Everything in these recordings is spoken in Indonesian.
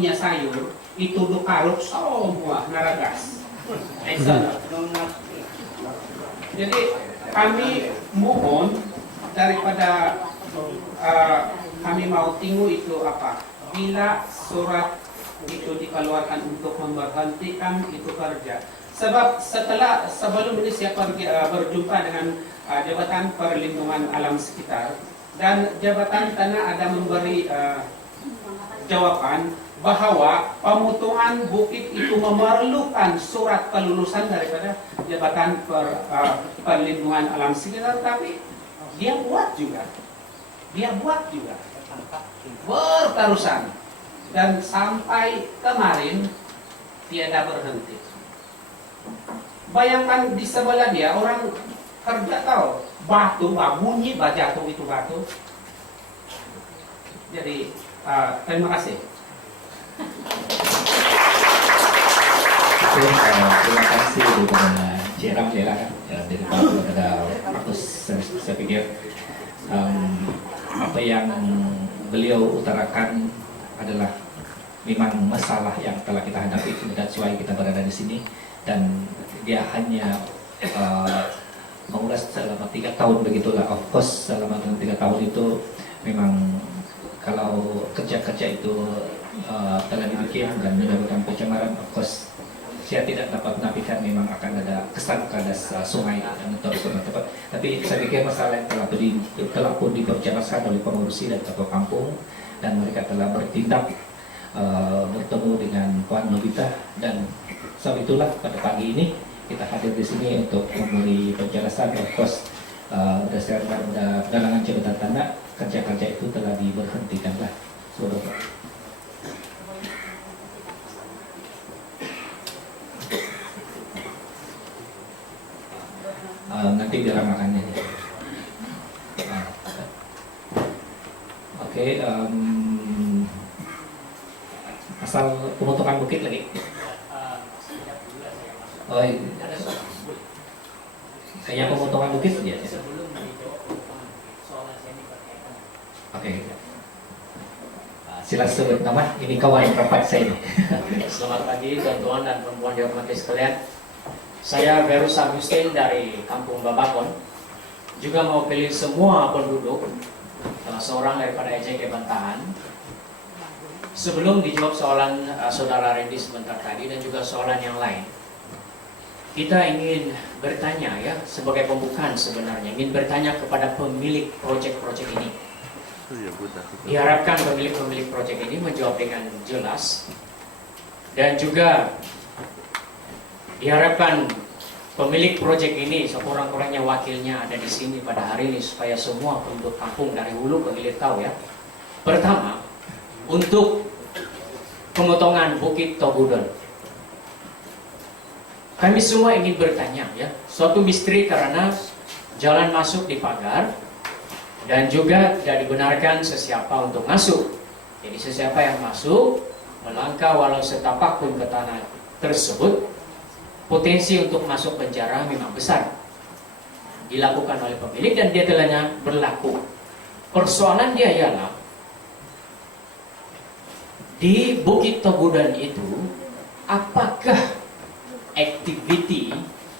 punya sayur itu lukaruk semua naragas. Jadi kami mohon daripada kami mau tunggu itu apa, bila surat itu dikeluarkan untuk memberhentikan itu kerja. Sebab sebelum ini saya berjumpa dengan Jabatan Perlindungan Alam Sekitar, dan Jabatan Tanah ada memberi jawaban bahwa pemotongan bukit itu memerlukan surat kelulusan daripada Jabatan Perlindungan Alam Sekitar, tapi dia buat juga berterusan, dan sampai kemarin tiada berhenti. Bayangkan di sebelah dia orang kerja tahu batu, bunyi jatuh itu batu. Jadi terima kasih. Oke, terima kasih kepada Jeram Jela dari kepada Markus. Saya pikir apa yang beliau utarakan adalah memang masalah yang telah kita hadapi, dan sesuai kita berada di sini, dan dia hanya mengulas selama 3 tahun begitulah. Of course selama 3 tahun itu memang kalau kerja-kerja itu telah dibikin dan menyebabkan pencemaran, of course saya tidak dapat menafikan memang akan ada kesan pada sungai atau sungai tempat. Tapi saya pikir masalah yang telah pun diperjelaskan oleh pengurusi dan ketua kampung, dan mereka telah bertindak bertemu dengan Puan Nobita, dan sebab itulah pada pagi ini kita hadir di sini untuk memberi penjelasan. Of course berdasarkan penerangan Jabatan Tanah, kerja-kerja itu telah diberhentikan lah. Nanti diramakannya. Oke, asal pemotongan bukit lagi. Oh, kayaknya pemotongan bukit ya. Oke. Silakan sebut nama. Ini kawan rapat saya ini. Selamat pagi tuan-tuan dan perempuan dihormati sekalian. Saya Verus Agustin dari Kampung Babakon. Juga mewakili semua penduduk, salah seorang daripada EJK Bantahan. Sebelum dijawab soalan saudara Randy sebentar tadi dan juga soalan yang lain, kita ingin bertanya ya, sebagai pembukaan sebenarnya, ingin bertanya kepada pemilik proyek-proyek ini. Diharapkan pemilik proyek ini menjawab dengan jelas, dan juga diharapkan pemilik proyek ini sekurang-kurangnya wakilnya ada di sini pada hari ini, supaya semua penduduk kampung dari hulu ke hilir tahu ya. Pertama, untuk pemotongan Bukit Togudon, kami semua ingin bertanya ya, suatu misteri karena jalan masuk di pagar dan juga tidak dibenarkan sesiapa untuk masuk. Jadi sesiapa yang masuk melangkah walau setapak pun ke tanah tersebut, potensi untuk masuk penjara memang besar. Dilakukan oleh pemilik dan dia telahnya berlaku. Persoalan dia ialah di Bukit Togudon itu, apakah aktiviti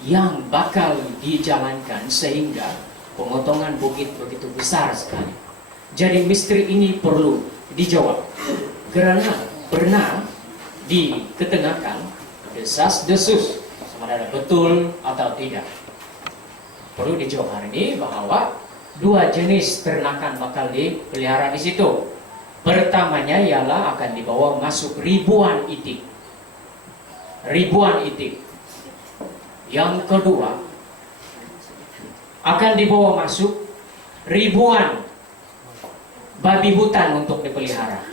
yang bakal dijalankan sehingga pemotongan bukit begitu besar sekali. Jadi misteri ini perlu dijawab, karena pernah diketengahkan desas-desus, sama ada betul atau tidak. Perlu dijawab hari ini bahwa 2 jenis ternakan bakal dipelihara di situ. Pertamanya ialah akan dibawa masuk ribuan itik. Yang kedua, akan dibawa masuk ribuan babi hutan untuk dipelihara.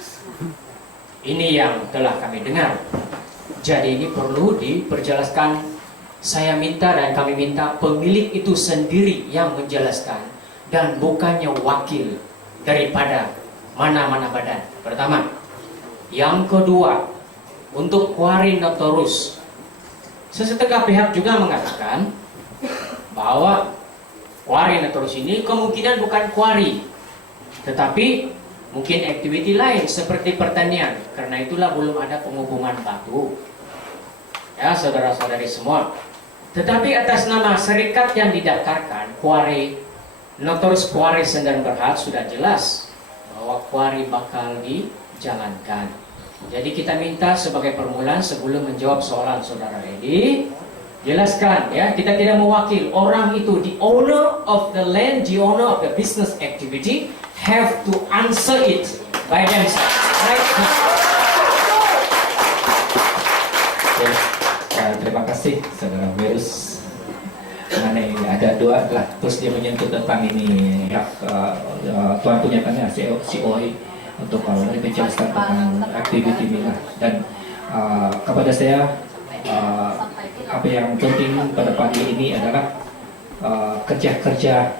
Ini yang telah kami dengar. Jadi ini perlu diperjelaskan. Saya minta dan kami minta pemilik itu sendiri yang menjelaskan, dan bukannya wakil daripada mana-mana badan. Pertama. Yang kedua, untuk Kuari Notorus, sesetengah pihak juga mengatakan bahwa Kuari Notorus ini kemungkinan bukan kuari, tetapi mungkin aktiviti lain seperti pertanian. Karena itulah belum ada penghubungan batu. Ya, saudara-saudari semua. Tetapi atas nama serikat yang didaftarkan, Kuari, Notorious Kuari Sendang Berhad, sudah jelas bahwa Kuari bakal dijalankan. Jadi kita minta sebagai permulaan sebelum menjawab soalan saudara Edi, jelaskan ya, kita tidak mewakil orang itu, the owner of the land, the owner of the business activity have to answer it by themselves. Right? Terima kasih saudara Verus. Mengenai ada dua lah, terus dia menyentuh tentang ini hak tuan punya tanya COI untuk menjelaskan tentang aktiviti ini lah. Dan kepada saya apa yang penting pada pagi ini adalah kerja-kerja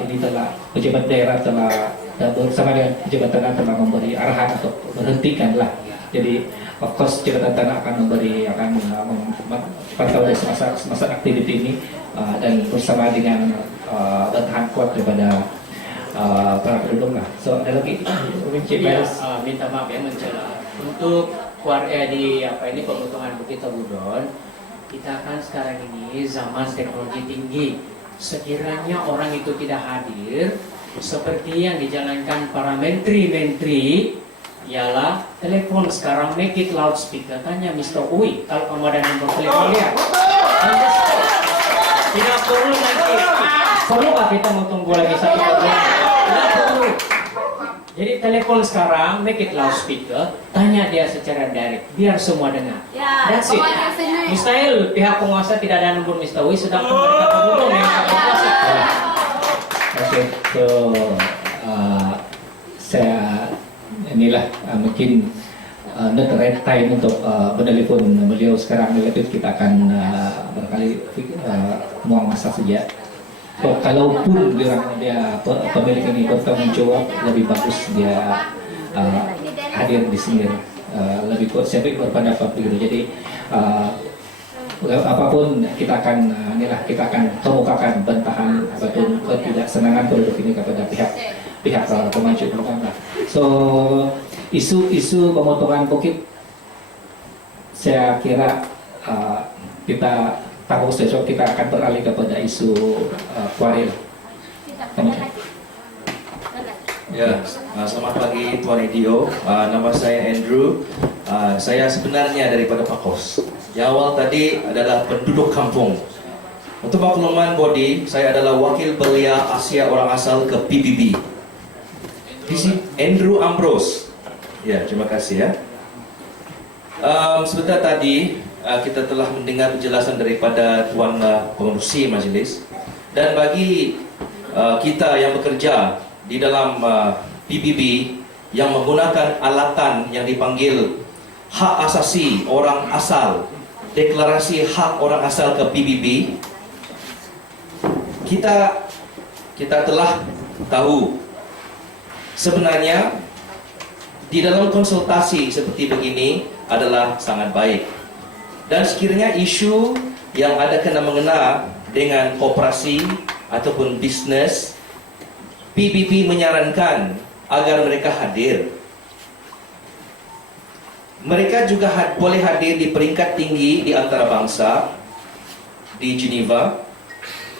ini telah pejabat daerah telah bersama dengan pejabat tanah telah memberi arahan untuk menghentikan lah. Jadi of course jabatan tanah akan pantau dari semasa aktiviti ini dan bersama dengan bertahan kuat daripada para penduduk lah. So ada lagi minta maaf ya mencela untuk keluarga di pemotongan Bukit Tagudon. Kita kan sekarang ini zaman teknologi tinggi. Sekiranya orang itu tidak hadir seperti yang dijalankan para menteri-menteri, ialah telepon sekarang make it loudspeaker. Tanya Mr. Uwi kalau kamu ada nomor telepon dia. Tidak perlu nanti. Perlukah kita mau tunggu lagi satu bulan? Tidak perlu. Jadi telepon sekarang make it loudspeaker. Tanya dia secara direct biar semua dengar. That's it. Mustahil pihak penguasa tidak ada nomor Mr. Uwi sedangkan mereka terhubung dengan pihak penguasa. Oke, so saya inilah mungkin not the right time untuk menelepon beliau sekarang. Relatif kita akan barangkali buang masa saja. So, kalaupun dia pemilik ini bertanggung jawab, lebih bagus dia hadir di sini. Lebih kuat saya berpendapat begitu. Jadi apapun kita akan kemukakan bantahan ataupun ketidaksenangan penduduk ini kepada pihak pemaju program. So isu pemotongan bukit saya kira kita tahu besok kita akan beralih kepada isu kuaril. Ya, selamat pagi Tuan Edio. Nama saya Andrew. Saya sebenarnya daripada Pakos. Yang awal tadi adalah penduduk kampung. Untuk makluman body, saya adalah wakil belia Asia orang asal ke PBB. Di sini Andrew Ambrose. Ya, terima kasih ya. Sebentar tadi kita telah mendengar penjelasan daripada Tuan pengerusi majlis. Dan bagi kita yang bekerja di dalam PBB yang menggunakan alatan yang dipanggil hak asasi orang asal, deklarasi hak orang asal ke PBB, kita telah tahu sebenarnya di dalam konsultasi seperti begini adalah sangat baik. Dan sekiranya isu yang ada kena-mengena dengan koperasi ataupun bisnes, PBB menyarankan agar mereka hadir. Mereka juga boleh hadir di peringkat tinggi di antara bangsa di Geneva,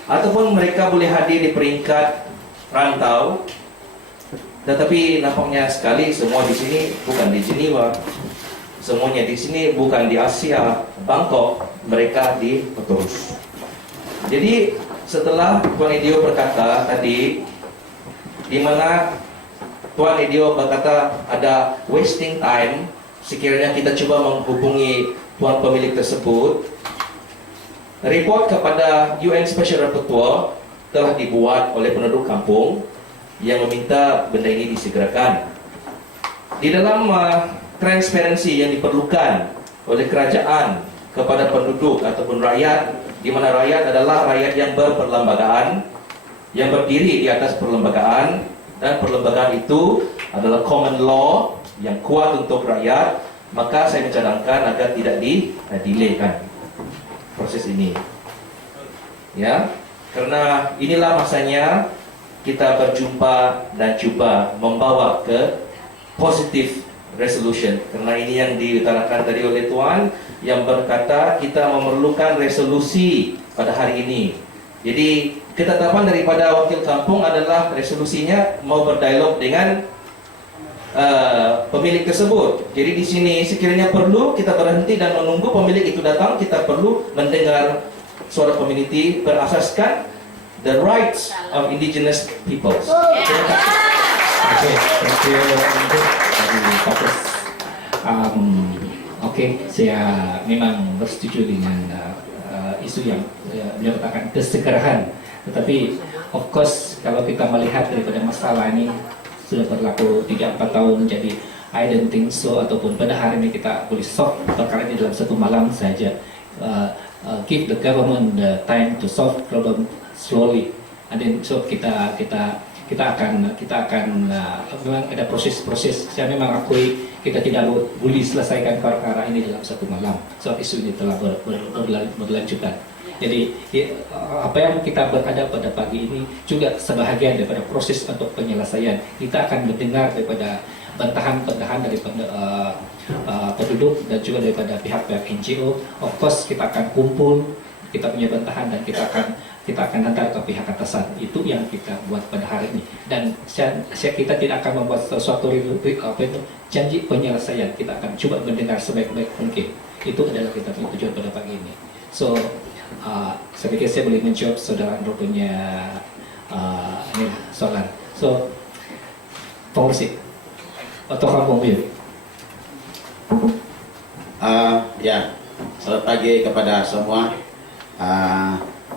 ataupun mereka boleh hadir di peringkat rantau. Tetapi nampaknya sekali semua di sini bukan di Geneva, semuanya di sini bukan di Asia, Bangkok, mereka di Petrus. Jadi setelah Tuan Edio berkata tadi, di mana Tuan Edio berkata ada wasting time, sekiranya kita coba menghubungi tuan pemilik tersebut. Report kepada UN Special Rapporteur telah dibuat oleh penduduk kampung yang meminta benda ini disegerakan. Di dalam transparansi yang diperlukan oleh kerajaan kepada penduduk ataupun rakyat, di mana rakyat adalah rakyat yang berperlembagaan, yang berdiri di atas perlembagaan, dan perlembagaan itu adalah common law yang kuat untuk rakyat, maka saya mencadangkan agar tidak didelaykan proses ini. Ya, karena inilah masanya kita berjumpa dan cuba membawa ke positive resolution, karena ini yang diutarakan tadi oleh Tuan yang berkata kita memerlukan resolusi pada hari ini. Jadi ketetapan daripada wakil kampung adalah resolusinya mau berdialog dengan pemilik tersebut. Jadi di sini sekiranya perlu kita berhenti dan menunggu pemilik itu datang, kita perlu mendengar suara community berasaskan the rights of indigenous peoples. Oke, thank you untuk dari fokus. Oke, saya memang bersetuju dengan isu yang beliau katakan kesegerahan. Tetapi, of course, kalau kita melihat daripada masalah ini sudah berlaku 3-4 tahun, jadi I don't think so, ataupun pada hari ini kita boleh solve perkara ini dalam satu malam saja. Give the government the time to solve problem slowly, and then so kita akan memang ada proses-proses. Saya memang akui kita tidak boleh selesaikan perkara ini dalam satu malam. Sebab isu ini telah berlanjutan. Jadi apa yang kita berada pada pagi ini juga sebahagian daripada proses untuk penyelesaian. Kita akan mendengar daripada bantahan-bantahan daripada penduduk dan juga daripada pihak-pihak NGO. Of course kita akan kumpul, kita punya bantahan dan kita akan hantar ke pihak atasan. Itu yang kita buat pada hari ini. Dan kita tidak akan membuat sesuatu janji penyelesaian. Kita akan coba mendengar sebaik-baik mungkin. Itu adalah kita punya tujuan pada pagi ini. So saya pikir saya boleh menjawab saudara Andro punya soalan. So Polisi atau kampung biru. Ya, selamat pagi kepada semua,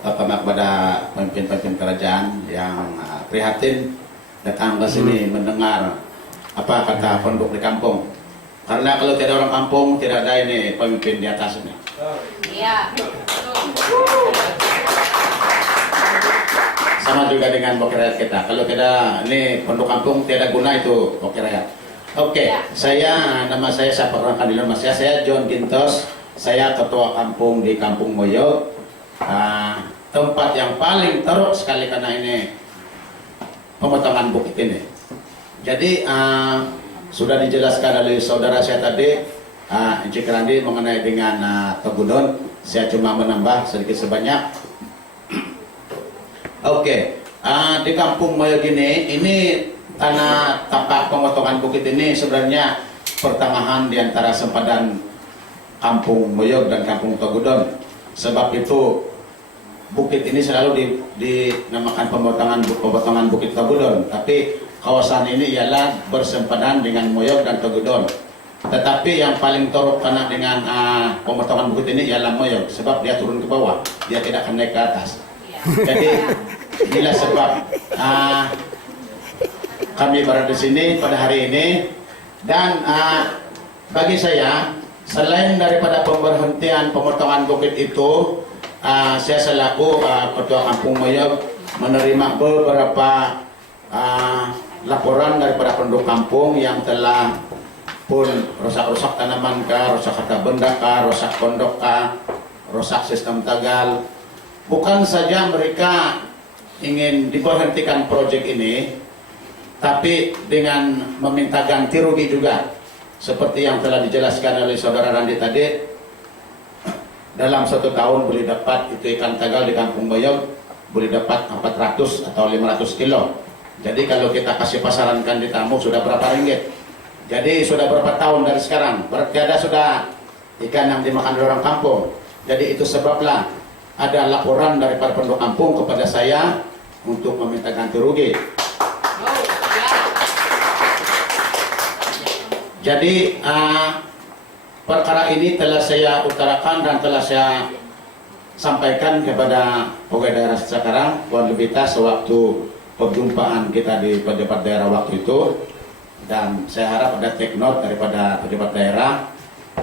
terutama kepada pemimpin-pemimpin kerajaan yang prihatin datang ke sini mendengar apa kata penduduk di kampung. Karena kalau tidak orang kampung, tidak ada ini pemimpin di atas ini. Iya. Sama juga dengan wakil rakyat kita. Kalau tidak ini penduduk kampung tidak guna itu wakil rakyat. Oke, nama saya perkenalkan dulu Mas ya. Saya John Gintos. Saya ketua kampung di Kampung Moyo. Tempat yang paling teruk sekali karena ini pemotongan bukit ini. Jadi sudah dijelaskan oleh saudara saya tadi, Encik Randi mengenai dengan Togudon. Saya cuma menambah sedikit sebanyak. Oke, di Kampung Moyo gini, ini tanah tapak pemotongan bukit ini sebenarnya pertengahan di antara sempadan Kampung Moyo dan Kampung Togudon. Sebab itu bukit ini selalu dinamakan pemotongan bukit Togudon. Tapi kawasan ini ialah bersempadan dengan Moyo dan Togudon. Tetapi yang paling teruk karena dengan pemotongan bukit ini ialah Moyo, sebab dia turun ke bawah, dia tidak akan naik ke atas. Jadi inilah sebab kami berada di sini pada hari ini. Dan bagi saya, selain daripada pemberhentian pemotongan bukit itu, saya selaku ketua Kampung Moyo menerima beberapa laporan daripada penduduk kampung yang telah pun rusak-rusak tanaman kah, rusak harta benda kah, rusak pondok kah, rusak sistem tagal. Bukan saja mereka ingin diberhentikan proyek ini, tapi dengan meminta ganti rugi juga. Seperti yang telah dijelaskan oleh saudara Randi tadi, dalam 1 tahun boleh dapat itu ikan tagal di Kampung Moyo boleh dapat 400 atau 500 kilo. Jadi kalau kita kasih pasarankan di tamu sudah berapa ringgit? Jadi sudah berapa tahun dari sekarang? Berarti ada sudah ikan yang dimakan oleh orang kampung. Jadi itu sebablah ada laporan daripada penduduk kampung kepada saya untuk meminta ganti rugi. Jadi perkara ini telah saya utarakan dan telah saya sampaikan kepada pegawai daerah sekarang, Puan Levita, sewaktu perjumpaan kita di pejabat daerah waktu itu. Dan saya harap ada take note daripada pejabat daerah.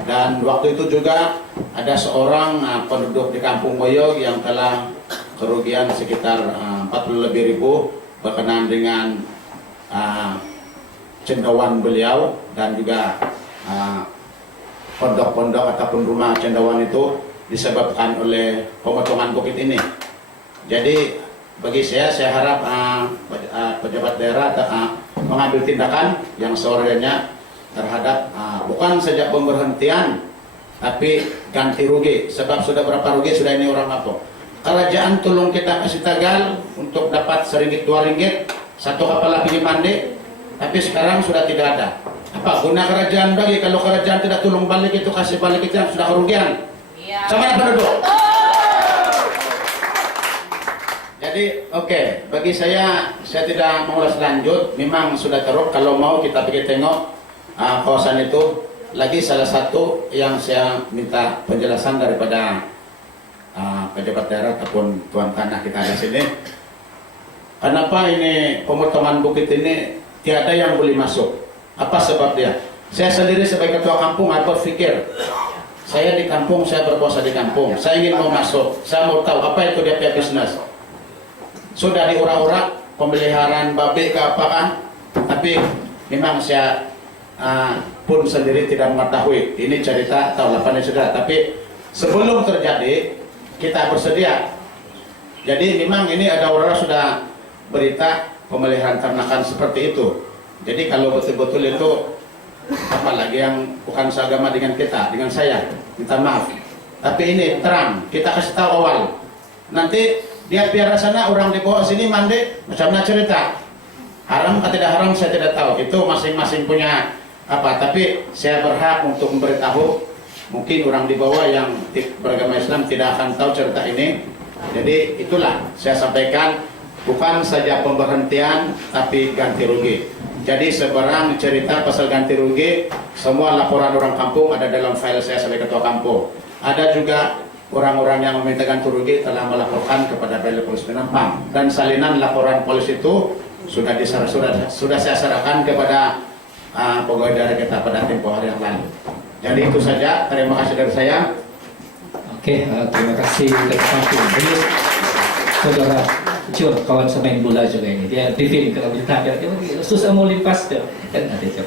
Dan waktu itu juga ada seorang penduduk di Kampung Moyo yang telah kerugian sekitar 40 lebih ribu berkenaan dengan cendawan beliau dan juga pondok-pondok ataupun rumah cendawan itu disebabkan oleh pemotongan bukit ini. Jadi bagi saya harap pejabat daerah mengambil tindakan yang seorangnya terhadap bukan saja pemberhentian tapi ganti rugi. Sebab sudah berapa rugi sudah ini orang Lampung. Kerajaan tolong kita kasih Tegal untuk dapat RM1 RM2 satu kapal api mandi, tapi sekarang sudah tidak ada. Apa guna kerajaan bagi kalau kerajaan tidak tolong balik itu, kasih balik itu yang sudah kerugian? Sama penduduk. Jadi oke, bagi saya tidak mengulas lanjut. Memang sudah teruk. Kalau mau kita pergi tengok kawasan itu. Lagi salah satu yang saya minta penjelasan daripada pejabat daerah ataupun tuan tanah kita di sini. Kenapa ini pemotongan bukit ini tiada yang boleh masuk? Apa sebab dia? Saya sendiri sebagai ketua kampung berpikir, saya di kampung, saya berkuasa di kampung, saya ingin mau masuk, saya mau tahu apa itu dia punya bisnis. Sudah diurak-urak pemeliharaan babi ke apa kan? Tapi memang saya pun sendiri tidak mengetahui. Ini cerita atau lapangan sudah. Tapi sebelum terjadi kita bersedia. Jadi memang ini ada orang sudah berita pemeliharaan ternakan seperti itu. Jadi kalau betul-betul itu apalagi yang bukan seagama dengan kita, dengan saya, minta maaf. Tapi ini terang, kita kasih tahu awal. Nanti dia biar sana orang dibawa sini mandi, macam mana cerita? Haram atau tidak haram saya tidak tahu. Itu masing-masing punya apa. Tapi saya berhak untuk memberitahu. Mungkin orang di bawah yang beragama Islam tidak akan tahu cerita ini. Jadi itulah saya sampaikan, bukan saja pemberhentian tapi ganti rugi. Jadi sebarang cerita pasal ganti rugi, semua laporan orang kampung ada dalam file saya sebagai ketua kampung. Ada juga orang-orang yang meminta ganti rugi telah melaporkan kepada Balai Polis Penampang, dan salinan laporan polis itu sudah saya serahkan kepada pegawai daerah kita pada tempoh hari yang lalu. Jadi itu saja. Terima kasih dari saya. Oke, terima kasih Ketua Kampung. Jadi saudara Cur, kawan semain bola juga ini. Dia diving kalau ditanya, dia susah mau limpas tuh. Kan ada Cur.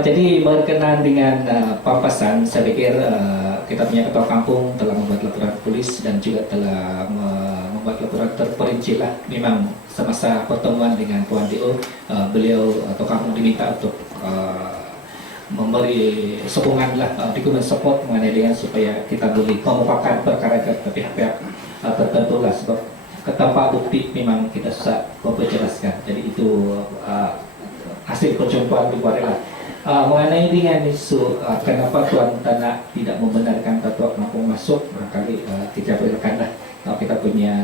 Jadi berkenaan dengan papasan, saya pikir kita punya Ketua Kampung telah membuat laporan polis dan juga telah membuat laporan terperinci lah. Memang semasa pertemuan dengan Puan DO, beliau atau kampung diminta untuk memberi sokongan lah, dukungan support mengenai dengan supaya kita boleh mengupakan perkara ke pihak-pihak tertentu lah, sebab tanpa bukti memang kita susah memperjelaskan. Jadi itu hasil perjumpaan di lah. Mengenai dengan isu kenapa Tuan Tanah tidak membenarkan Ketua Kampung masuk, barangkali kita berikan lah kita punya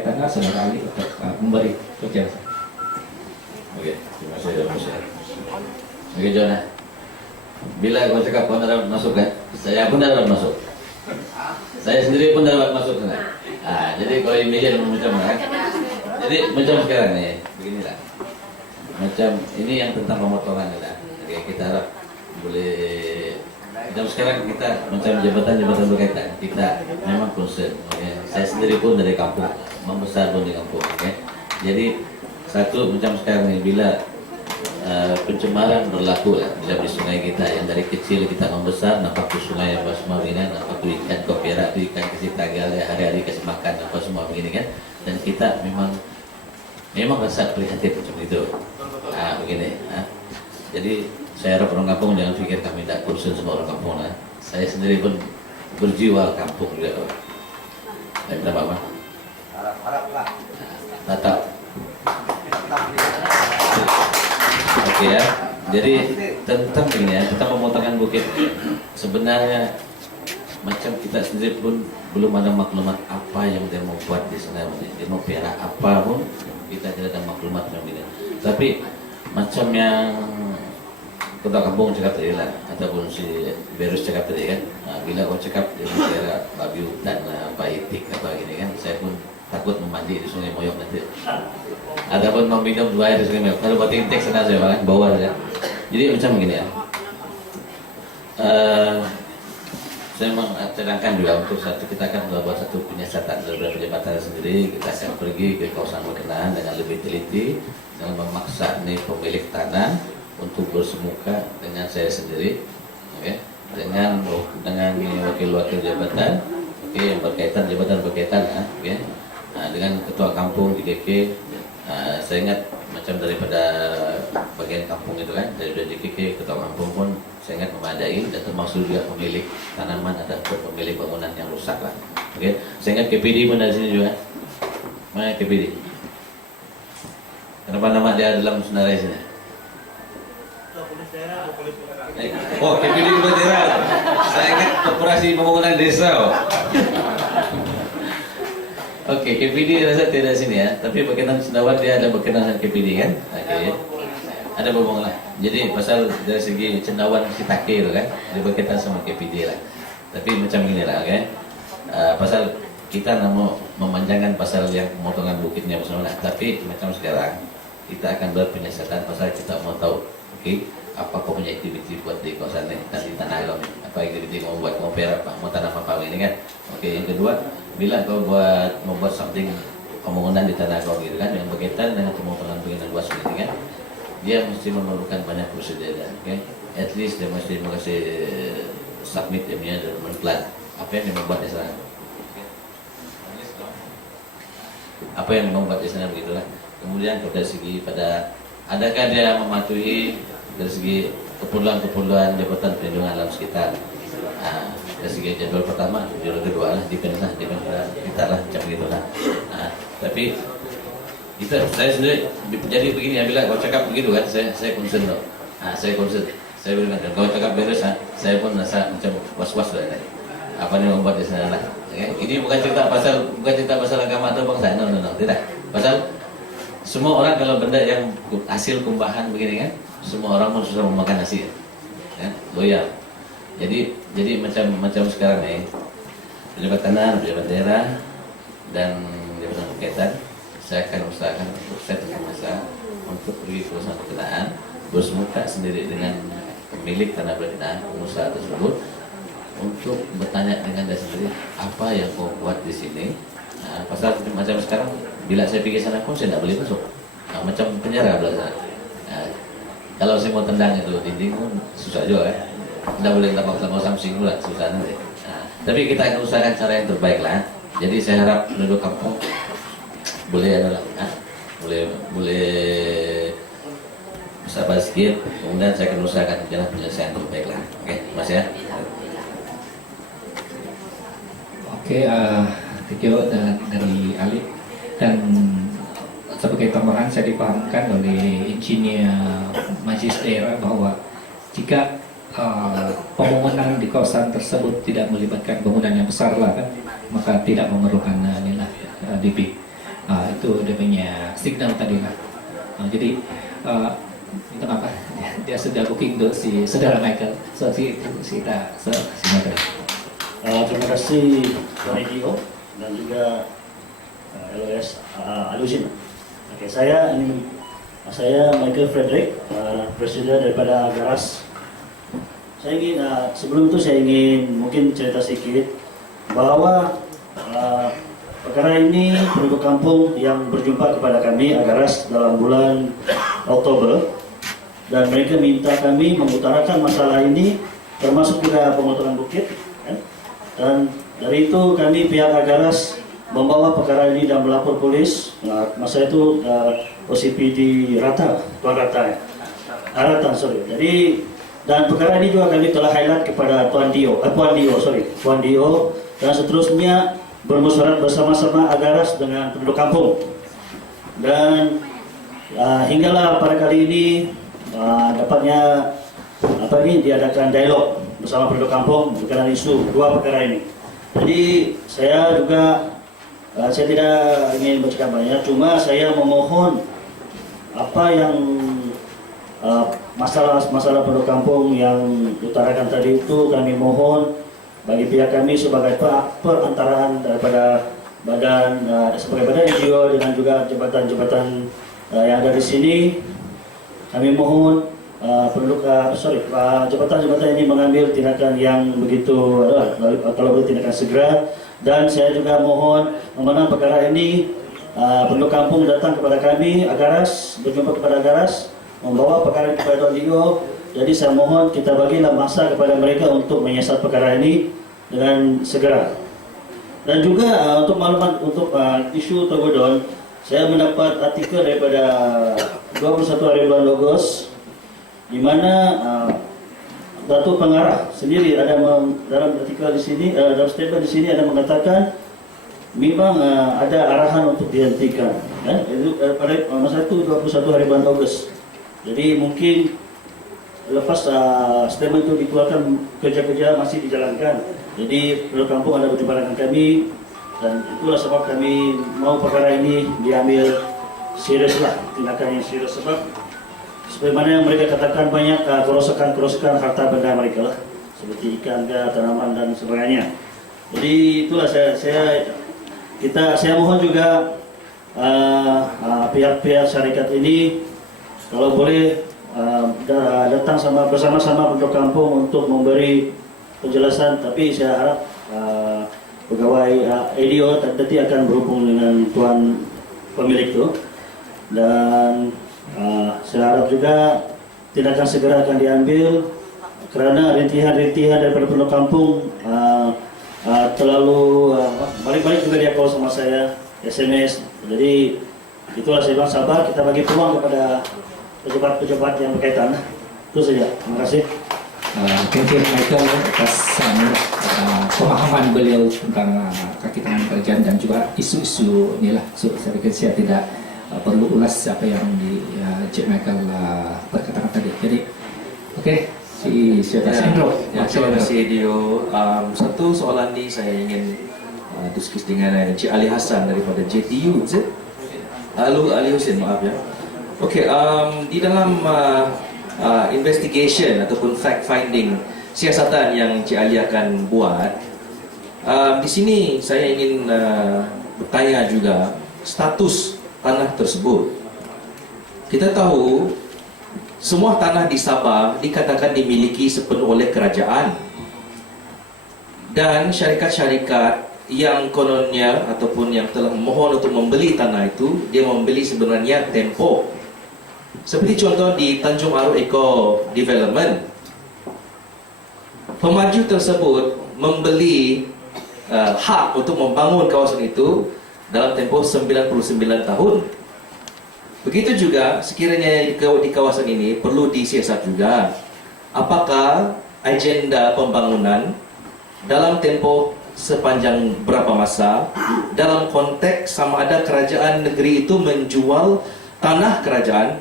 tanah saudara Ali untuk memberi penjelasan. Oke, terima kasih. Oke, Jonah. Bila kau cakap kau dapat masuk kan, saya pun dapat masuk. Saya sendiri pun dapat masuk sana. Jadi kalau imagine macam mana? Jadi macam sekarang nih, beginilah. Macam ini yang tentang pemotongan lah. Oke, kita harap boleh. Macam sekarang kita macam jabatan-jabatan berkaitan, kita memang concern. Okay? Saya sendiri pun dari kampung, membesar pun di kampung. Okay? Jadi satu macam sekarang nih, bila pencemaran berlaku lah di sungai kita yang dari kecil kita membesar, nampak ke sungai apa semua begini, nampak ke ikan kopera, ikan kasih tagal ya, hari-hari kasih makan apa semua begini kan, dan kita memang rasa prihatin macam itu. Begini. Jadi saya harap orang kampung jangan pikir kami tidak kursun semua orang kampung lah. Saya sendiri pun berjiwa kampung juga. Dan kita apa? Harap lah. Tetap. Oke ya, jadi tentang ini ya, tentang pemotongan bukit, sebenarnya macam kita sendiri pun belum ada maklumat apa yang dia mau buat di sana, dia mau pelihara apa pun kita tidak ada maklumat yang ini. Tapi macam yang Ketua Kampung cakap tadi lah, ataupun si Berus cakap tadi kan, bila kau cakap dia pelihara babi hutan, apa itik apa gini kan, saya pun takut memandi di Sungai Moyok nanti. Ataupun meminum dua air di Sungai Moyok. Kalau buat intake sana saya makan bawa saja. Jadi macam begini ya. Saya mencadangkan juga untuk kita akan buat satu penyiasatan dari beberapa jabatan sendiri. Kita akan pergi ke kawasan berkenaan dengan lebih teliti, dengan memaksa nih pemilik tanah untuk bersemuka dengan saya sendiri, okay? dengan wakil-wakil jabatan, yang berkaitan jabatan berkaitan, okay? Dengan Ketua Kampung di DP. Saya ingat macam daripada bagian kampung itu kan, dari DKK ketua kampung pun saya ingat memadai, dan termasuk juga pemilik tanaman atau pemilik bangunan yang rusak lah. Oke, saya ingat KPD pun dari sini juga. Mana KPD? Kenapa nama dia dalam senarai sini? Oh, KPD Polis Daerah. Saya ingat Koperasi Pembangunan Desa. Oh. Oke, KPD rasa tidak sini ya, tapi berkenaan Cendawan dia ada berkenaan dengan KPD kan? Oke, ada berhubung lah. Jadi pasal dari segi Cendawan Sitake itu kan, dia berkaitan sama KPD lah. Tapi macam ini lah, oke? Pasal kita nak mau memanjangkan pasal yang pemotongan bukitnya bersama lah. Tapi macam sekarang kita akan berpenyiasatan pasal kita mau tahu, oke? Apa kau punya aktiviti buat di kawasan ini, di Tanah Agong ini? Apa aktiviti mau buat, mau perak, mau tanam apa ini kan? Oke, yang kedua, bila kau membuat something pembangunan di Tanah Agong gitu kan, yang berkaitan dengan pemotongan bagian luas ini kan, dia mesti memerlukan banyak prosedur, okay? At least dia mesti mengasih submit dia punya development plan. Apa yang dia membuat di sana? Apa yang membuat di sana begitulah. Kemudian dari segi pada adakah dia mematuhi dari segi keperluan-keperluan Jabatan Perlindungan Alam Sekitar. Dari segi jadwal pertama, jadwal kedua lah, depend kita lah macam gitulah. Tapi itu saya sendiri jadi begini, bila kau cakap begitu kan, saya concern loh. Saya concern. Saya bilang kalau cakap beres, saya pun rasa macam was-was lah. Apa yang membuat di sana lah. Okay? Ini bukan cerita pasal agama atau bangsa, no, tidak. Pasal semua orang kalau benda yang hasil kumbahan begini kan, semua orang pun susah memakan hasil, kan? Loyal. Jadi macam sekarang nih, pejabat tanah, pejabat daerah, dan jabatan berkaitan, saya akan usahakan untuk set masa untuk pergi ke perusahaan berkenaan, bersemuka sendiri dengan pemilik tanah berkenaan, pengusaha tersebut, untuk bertanya dengan dia sendiri apa yang kau buat di sini. Pasal macam sekarang, bila saya pergi sana pun saya tidak boleh masuk. Macam penjara belah sana. Kalau saya mau tendang itu dinding pun susah juga kan. Tidak boleh tambah sama something pula, susah nanti. Tapi kita akan usahakan cara yang terbaik lah. Jadi saya harap penduduk kampung boleh boleh sabar sedikit. Kemudian saya akan usahakan jalan penyelesaian terbaik lah. Oke, Mas ya. Oke, thank you dari Ali. Dan sebagai tambahan saya dipahamkan oleh Engineer Majlis Daerah bahwa jika pembangunan di kawasan tersebut tidak melibatkan bangunan yang besar lah kan, maka tidak memerlukan DP. Itu dia punya signal tadi lah. Jadi itu apa? Dia sudah booking untuk si saudara Michael. So kita Michael. Terima kasih Radio dan juga LOS Alusin. Oke, saya Michael Frederick, Presiden daripada Agaras. Saya ingin sebelum itu saya ingin mungkin cerita sedikit bahwa perkara ini penduduk kampung yang berjumpa kepada kami Agaras dalam bulan Oktober, dan mereka minta kami mengutarakan masalah ini termasuk juga pemotongan bukit. Dan dari itu kami pihak Agaras membawa perkara ini dan melapor polis. Masa itu OCP di Tuan Rata, sorry. Jadi dan perkara ini juga kami telah highlight kepada Puan Dio, dan seterusnya bermusyawarah bersama-sama Agaras dengan penduduk kampung. Dan hinggalah pada kali ini dapatnya diadakan dialog bersama penduduk kampung berkenaan isu dua perkara ini. Jadi saya juga saya tidak ingin bercakap banyak, cuma saya memohon apa yang masalah penduduk kampung yang diutarakan tadi itu, kami mohon bagi pihak kami sebagai perantaraan daripada sebagai badan NGO dengan juga jabatan-jabatan yang ada di sini, kami mohon jabatan-jabatan ini mengambil tindakan yang begitu kalau boleh tindakan segera. Dan saya juga mohon memenang perkara ini penduduk kampung datang kepada kami Agaras, berjumpa kepada Agaras, membawa perkara ini kepada Tuan Dio. Jadi saya mohon kita bagilah masa kepada mereka untuk menyiasat perkara ini dengan segera. Dan juga untuk maklumat untuk isu Togodon, saya mendapat artikel daripada 21 hari bulan Ogos, di mana Datuk Pengarah sendiri ada dalam artikel di sini, dalam statement di sini ada mengatakan memang ada arahan untuk dihentikan. Itu pada masa itu 21 hari bulan Ogos. Jadi mungkin lepas statement itu dikeluarkan, kerja-kerja masih dijalankan. Jadi penduduk kampung ada berjumpa dengan kami, dan itulah sebab kami mau perkara ini diambil serius lah, tindakan yang serius, sebab sebagaimana yang mereka katakan banyak kerosakan harta benda mereka lah, seperti ikan, tanaman dan sebagainya. Jadi itulah saya mohon juga pihak-pihak syarikat ini kalau boleh datang bersama-sama penduduk kampung untuk memberi penjelasan, tapi saya harap pegawai ADO nanti akan berhubung dengan tuan pemilik itu, dan saya harap juga tindakan segera akan diambil kerana rintihan-rintihan daripada penduduk kampung terlalu balik-balik juga dia call sama saya, SMS. Jadi itulah saya bilang sabar, kita bagi peluang kepada pejabat-pejabat yang berkaitan. Itu saja. Terima kasih. Thank you Michael atas pemahaman beliau tentang kaki tangan kerajaan dan juga isu-isu inilah. So, saya pikir saya tidak perlu ulas apa yang Cik Michael berkatakan tadi. Jadi, oke, siapa Sendro? Terima kasih Dio. Satu soalan ni saya ingin diskusi dengan Cik Ali Hassan daripada JTU, Ali Hussein, maaf ya. Okey, di dalam investigation ataupun fact finding siasatan yang Cik Ali akan buat, di sini saya ingin bertanya juga status tanah tersebut. Kita tahu semua tanah di Sabah dikatakan dimiliki sepenuh oleh kerajaan, dan syarikat-syarikat yang kononnya ataupun yang telah memohon untuk membeli tanah itu, dia membeli sebenarnya tempoh. Seperti contoh di Tanjung Aru Eco Development, pemaju tersebut membeli hak untuk membangun kawasan itu dalam tempoh 99 tahun. Begitu juga sekiranya di kawasan ini perlu disiasat juga, apakah agenda pembangunan dalam tempoh sepanjang berapa masa, dalam konteks sama ada kerajaan negeri itu menjual tanah kerajaan,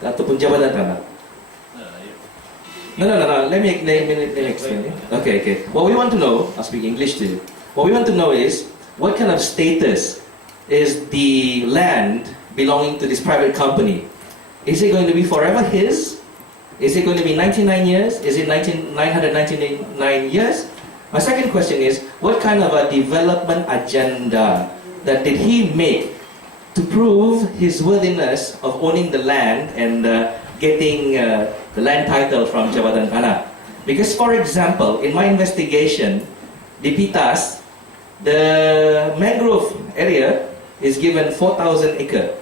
ataupun jabatan tanah. No. Let me explain. Okay. What we want to know, I'll speak English to you. What we want to know is what kind of status is the land belonging to this private company. Is it going to be forever his? Is it going to be 99 years? Is it 999 years? My second question is, what kind of a development agenda that did he make to prove his worthiness of owning the land and getting the land title from Jabatan Tanah? Because, for example, in my investigation, di Pitas, the mangrove area is given 4,000 acre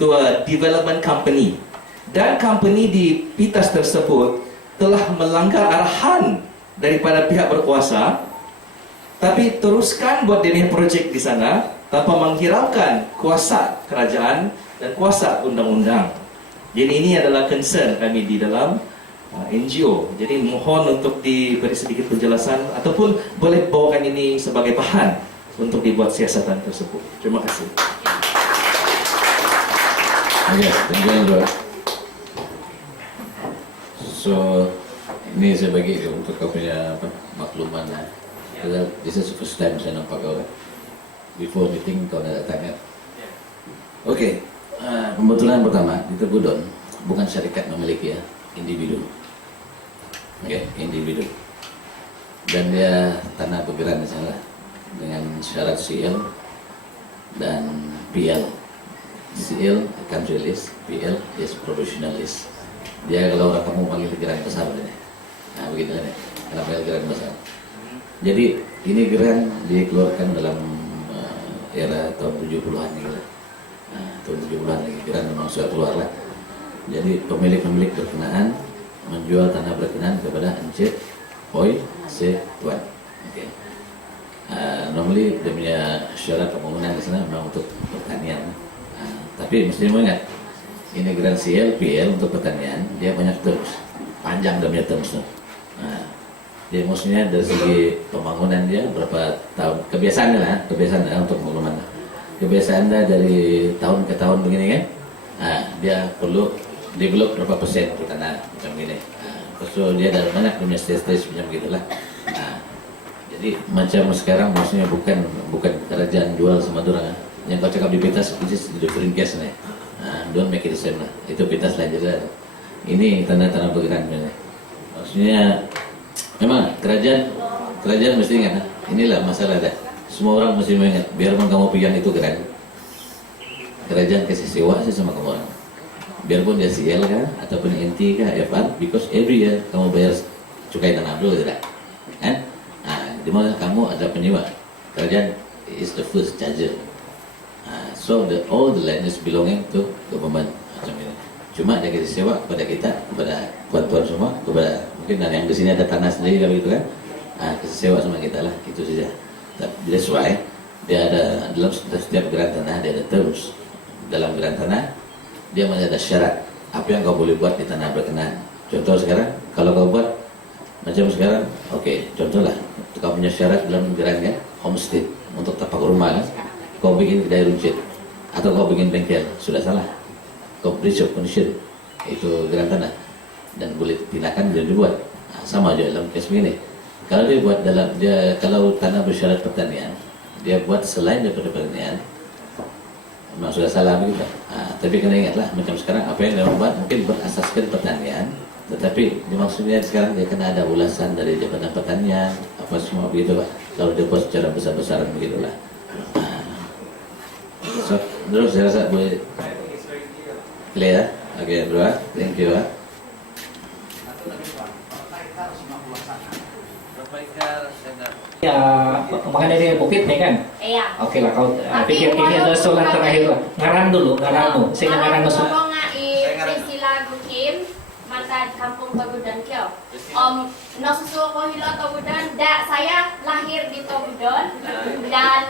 to a development company. Dan company di Pitas tersebut telah melanggar arahan daripada pihak berkuasa, tapi teruskan buat dia projek di sana tanpa menghiraukan kuasa kerajaan dan kuasa undang-undang. Jadi ini adalah concern kami di dalam NGO. Jadi mohon untuk diberi sedikit penjelasan ataupun boleh bawakan ini sebagai bahan untuk dibuat siasatan tersebut. Terima kasih. Okay, thank you Andrew. So ini saya bagi untuk kau punya makluman lah. This is the first time saya nampak kau. Before meeting kau dah datang kan? Okey, pembetulan pertama di Tebudon bukan syarikat memiliki ya, individu. Okey, individu. Dan dia tanah bergerak di sana dengan syarat CL dan PL. CL country list, PL is provisional list. Dia kalau orang kamu panggil geran besar ini. Nah begitu kan ya, kenapa geran besar? Jadi ini geran dikeluarkan dalam era tahun 70-an ni lah. Tahun 70-an lagi geran memang sudah keluar lah. Jadi pemilik-pemilik berkenaan menjual tanah berkenaan kepada Encik Oi Se Tuan. Okay. Normally dia punya syarat pembangunan di sana memang untuk pertanian. Tapi mesti mengingat integran CLPL untuk pertanian dia banyak terms, panjang dia punya terms tuh. Dia maksudnya dari segi pembangunan dia berapa tahun kebiasaan untuk pembangunan. Kebiasaan dari tahun ke tahun begini kan, dia perlu develop berapa persen ke tanah macam ini. Terus dia ada banyak punya stage macam gitulah. Jadi macam sekarang maksudnya bukan kerajaan jual sama orang. Yang kau cakap di Pitas itu different case nih. Don't make it the same lah. Itu Pitas lain juga. Ini tanah-tanah bergerak nih. Maksudnya memang kerajaan mesti ingat. Inilah masalah dah. Semua orang mesti mengingat. Biarpun kamu pikiran itu keren, kerajaan kasih sewa sih sama kamu orang. Biarpun dia CL kah ataupun NT kah FR, because every year kamu bayar cukai tanah dulu tidak, kan? Di mana kamu ada penyewa, kerajaan is the first charger. So all the land is belonging to government macam ini. Cuma dia kasih sewa kepada kita, kepada tuan-tuan semua, kepada mungkin ada yang di sini ada tanah sendiri kalau gitu kan, kasih sewa sama kita lah, itu saja. That's why dia ada dalam setiap geran tanah dia ada terms. Dalam geran tanah dia masih ada syarat apa yang kau boleh buat di tanah berkenaan. Contoh sekarang kalau kau buat macam sekarang, contohlah kau punya syarat dalam geran kan, homestead untuk tapak rumah kan, kau bikin kedai runcit atau kau bikin bengkel, sudah salah. Kau breach of condition itu geran tanah dan boleh tindakan boleh dibuat. Sama aja dalam kes begini. Kalau dia buat kalau tanah bersyarat pertanian, dia buat selain daripada pertanian, memang sudah salah begitu. Tapi kena ingatlah macam sekarang apa yang dia buat mungkin berasaskan pertanian, tetapi dimaksudnya sekarang dia kena ada ulasan dari Jabatan Pertanian apa semua begitu Pak. Kalau dia buat secara besar-besaran begitulah. So, terus saya rasa boleh clear. Oke, bro. Thank you. Ya, mengenai dia Bukit nih kan? Iya. Oke lah, kau Tapi pikir ini adalah soalan walaupun terakhir lah. Ngaran dulu, ngaranmu. Saya ngaran masuk. Ngomong Priscilla Gukim, mantan kampung Togudan Kyo. No susul ko hilo Togudan. Saya lahir di Togudan dan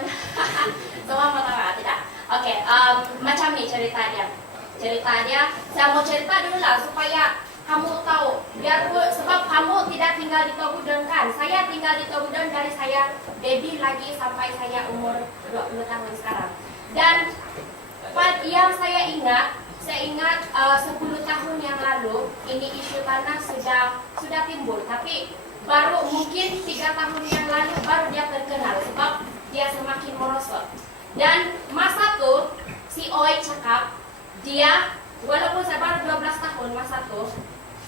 semua mau tahu tidak? Oke, macam ni cerita dia. Saya mau cerita dulu lah supaya kamu tahu, sebab kamu tidak tinggal di Togudan kan. Saya tinggal di Togudan dari saya baby lagi sampai saya umur 20 tahun sekarang. Dan yang saya ingat 10 tahun yang lalu ini isu tanah sudah timbul, tapi baru mungkin 3 tahun yang lalu baru dia terkenal sebab dia semakin merosot. Dan masa tuh si Oi cakap dia walaupun saya baru 12 tahun masa tuh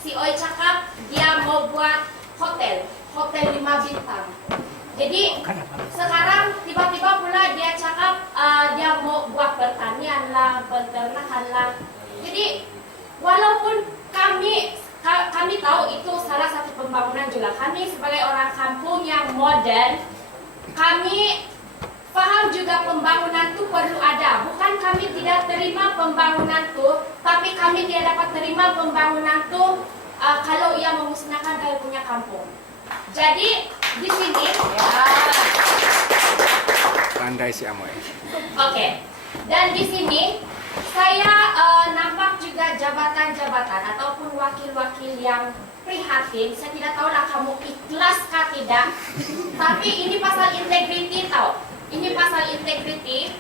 si Oi cakap dia mau buat hotel 5 bintang. Jadi sekarang tiba-tiba pula dia cakap dia mau buat pertanian lah, peternakan lah. Jadi walaupun kami tahu itu salah satu pembangunan juga, kami sebagai orang kampung yang modern, kami paham juga pembangunan itu perlu ada. Bukan kami tidak terima pembangunan itu, tapi kami tidak dapat terima pembangunan itu kalau ia memusnahkan kami punya kampung. Jadi di sini Pandai si Amoy. Oke. Dan di sini saya nampak juga jabatan-jabatan ataupun wakil-wakil yang prihatin. Saya tidak tahu lah kamu ikhlas kah tidak. Tapi ini pasal integriti tahu. Ini pasal integriti.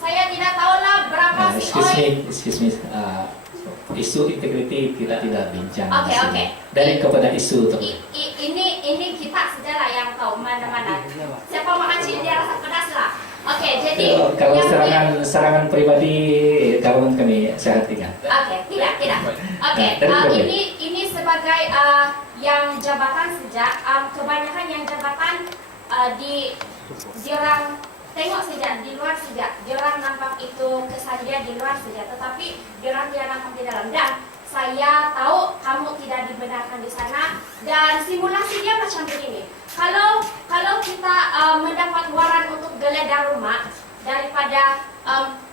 Saya tidak tahu lah berapa si Oi. Excuse me. Isu integriti kita tidak bincang. Oke. Dari kepada isu Ini kita sajalah yang tahu mana-mana. Siapa makan cili dia rasa pedas lah. Oke, jadi kalau serangan pribadi kawan kami saya hatikan. Oke, tidak. Oke, ini sebagai yang jabatan sejak kebanyakan yang jabatan di orang tengok saja di luar saja, orang nampak itu kesan dia di luar saja, tetapi orang dia nampak di dalam. Dan saya tahu kamu tidak dibenarkan di sana. Dan simulasi dia macam begini. Kalau kita mendapat waran untuk geledah rumah daripada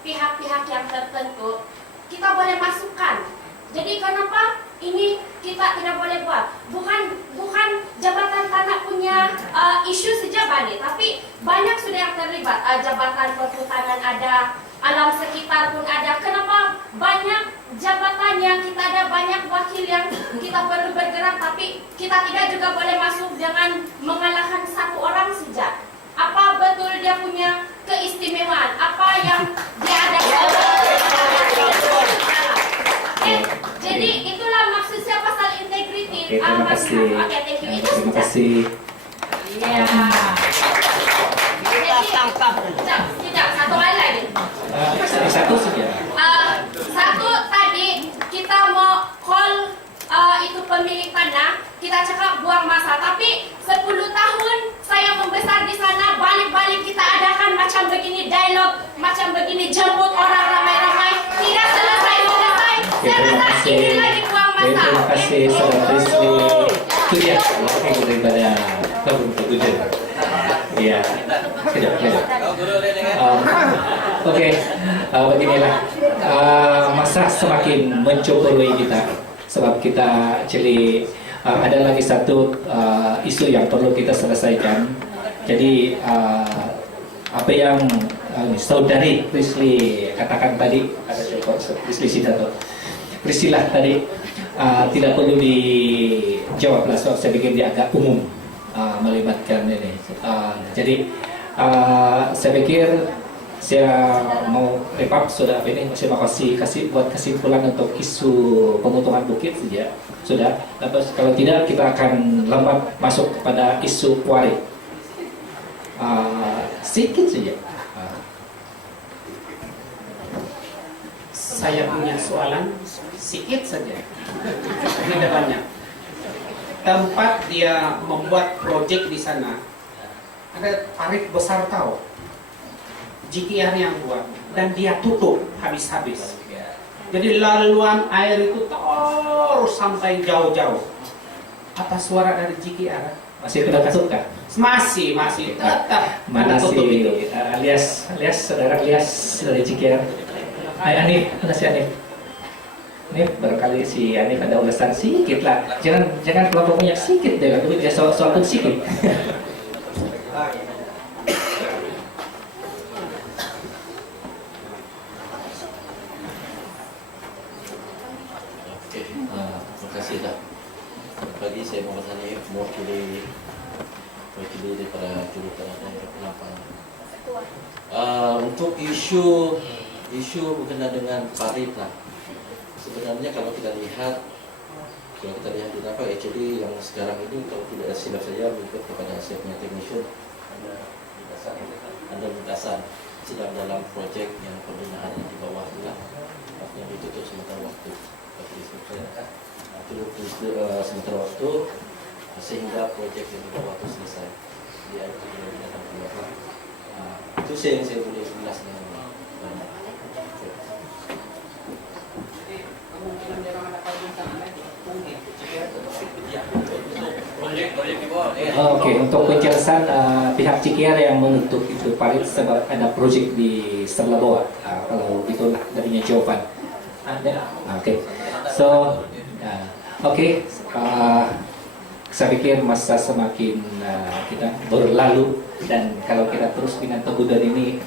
pihak-pihak yang tertentu, kita boleh masukkan. Jadi kenapa ini kita tidak boleh buat? Bukan jabatan tanah punya isu banyak sudah yang terlibat. Jabatan perhutanan ada, alam sekitar pun ada. Kenapa banyak jabatan yang kita ada, banyak wakil yang kita perlu bergerak, tapi kita tidak juga boleh masuk dengan mengalahkan satu orang saja. Apa betul dia punya keistimewaan? Apa yang dia ada? Jadi itulah maksud saya pasal integriti. Oke, terima kasih. Oke, thank you. Itu Terima saja. kasih. Ya. Tidak, satu hal lagi. Satu saja. Satu tadi kita mau call itu pemilik tanah, kita cakap buang masa, tapi 10 tahun saya membesar di sana, balik-balik kita adakan macam begini dialog, macam begini jemput orang ramai-ramai, tidak selesai. Saya rasa ini lagi buang masa. Terima kasih Saudara Prisli. Itu dia wakil daripada Kampung Tegudan. Iya. Kejap. Oke, beginilah. Masa semakin mencemburui kita, sebab kita actually ada lagi satu isu yang perlu kita selesaikan. Jadi apa yang Saudari Prisli katakan tadi, ada Prisli Sidato, Priscilah tadi tidak perlu dijawab lah, sebab saya pikir dia agak umum melibatkan ini. Jadi saya pikir saya mau wrap up sudah ini, saya mau kasih buat kesimpulan untuk isu pemotongan bukit saja sudah. Lepas kalau tidak kita akan lambat masuk kepada isu kuari. Sedikit saja. Saya punya soalan sedikit saja, tidak banyak. Tempat dia membuat proyek di sana ada parit besar tahu, GKR yang buat, dan dia tutup habis-habis. Jadi laluan air itu terus sampai jauh-jauh. Apa suara dari GKR? Masih tidak masuk kah? Masih tetap Mana ada tutup si itu. alias saudara alias dari Cikir. Hai Anif, mana si Anif? Anif, barangkali si Anif ada ulasan sedikit lah. Jangan kelompok banyak sedikit deh, tapi dia soal pun sedikit. Oke, terima kasih dah. Pagi saya Muhammad Hanif, mewakili daripada juruterang daerah Penampang. Untuk isu berkenaan dengan parit lah. Sebenarnya kalau kita lihat di apa actually yang sekarang ini, kalau tidak silap saya mengikut kepada saya punya technician, ada lintasan sedang dalam proyek yang pembinaan di bawah itu lah, yang ditutup sementara waktu. Sementara waktu sehingga proyek yang di bawah itu selesai. Dia itu datang keluar. Itu yang saya boleh jelas dengan banyak. Kemungkinan dia orang ada permintaan lagi, mungkin. Proyek di bawah. Oke, untuk penjelasan pihak Cikir yang menutup itu parit sebab ada proyek di Serlaboa. Kalau itulah darinya jawaban. Oke, so saya pikir masa semakin kita berlalu, dan kalau kita terus dengan Tegudan ini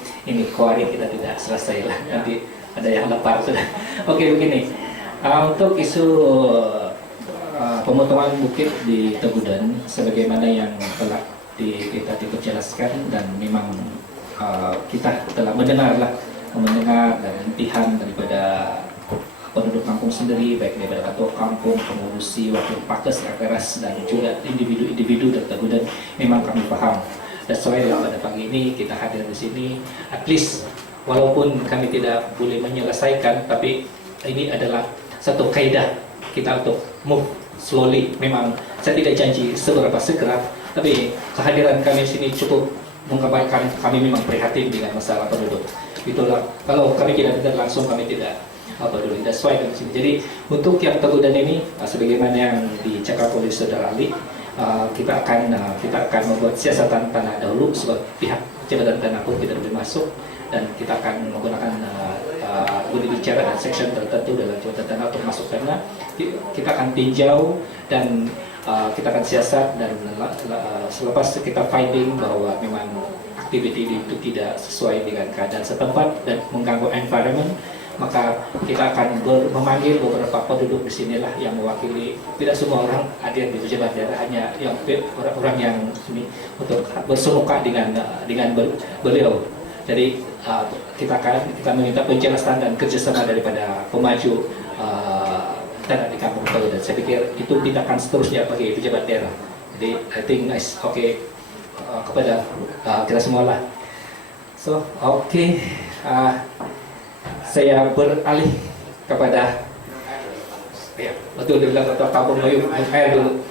kuari kita tidak selesai lah, nanti ada yang lapar sudah. Oke, begini, untuk isu pemotongan bukit di Tegudan sebagaimana yang telah kita dijelaskan, dan memang kita telah mendengar dan intihan daripada penduduk kampung sendiri, baik daripada ketua kampung, pengurusi, wakil pakes, RPRS, dan juga individu dari Tegudan. Memang kami paham. Dan soalnya pada pagi ini kita hadir di sini, at least walaupun kami tidak boleh menyelesaikan, tapi ini adalah satu kaidah kita untuk move slowly. Memang saya tidak janji seberapa segera, tapi kehadiran kami di sini cukup menggambarkan kami memang prihatin dengan masalah penduduk. Itulah, kalau kami tidak langsung, kami tidak dulu tidak sesuai dengan sini. Jadi untuk yang Tegudan ini, sebagaimana yang dicakap oleh Saudara Ali, kita akan membuat siasatan tanah dahulu, sebab pihak jabatan tanah pun tidak boleh masuk, dan kita akan menggunakan boleh bicara dan section tertentu dalam jabatan tanah untuk masuk, karena kita akan tinjau dan kita akan siasat dan selepas kita finding bahwa memang aktiviti itu tidak sesuai dengan keadaan setempat dan mengganggu environment, maka kita akan memanggil beberapa penduduk di sinilah yang mewakili. Tidak semua orang hadir di pejabat daerah, hanya yang orang-orang yang ini untuk bersemuka dengan beliau. Jadi kita meminta penjelasan dan kerjasama daripada pemaju tanah di Kampung Taudan. Saya pikir itu tindakan seterusnya bagi pejabat daerah. Jadi I think it's okay kepada kita semua lah. So saya beralih kepada betul dia bilang Ketua Kampung Melayu air dulu.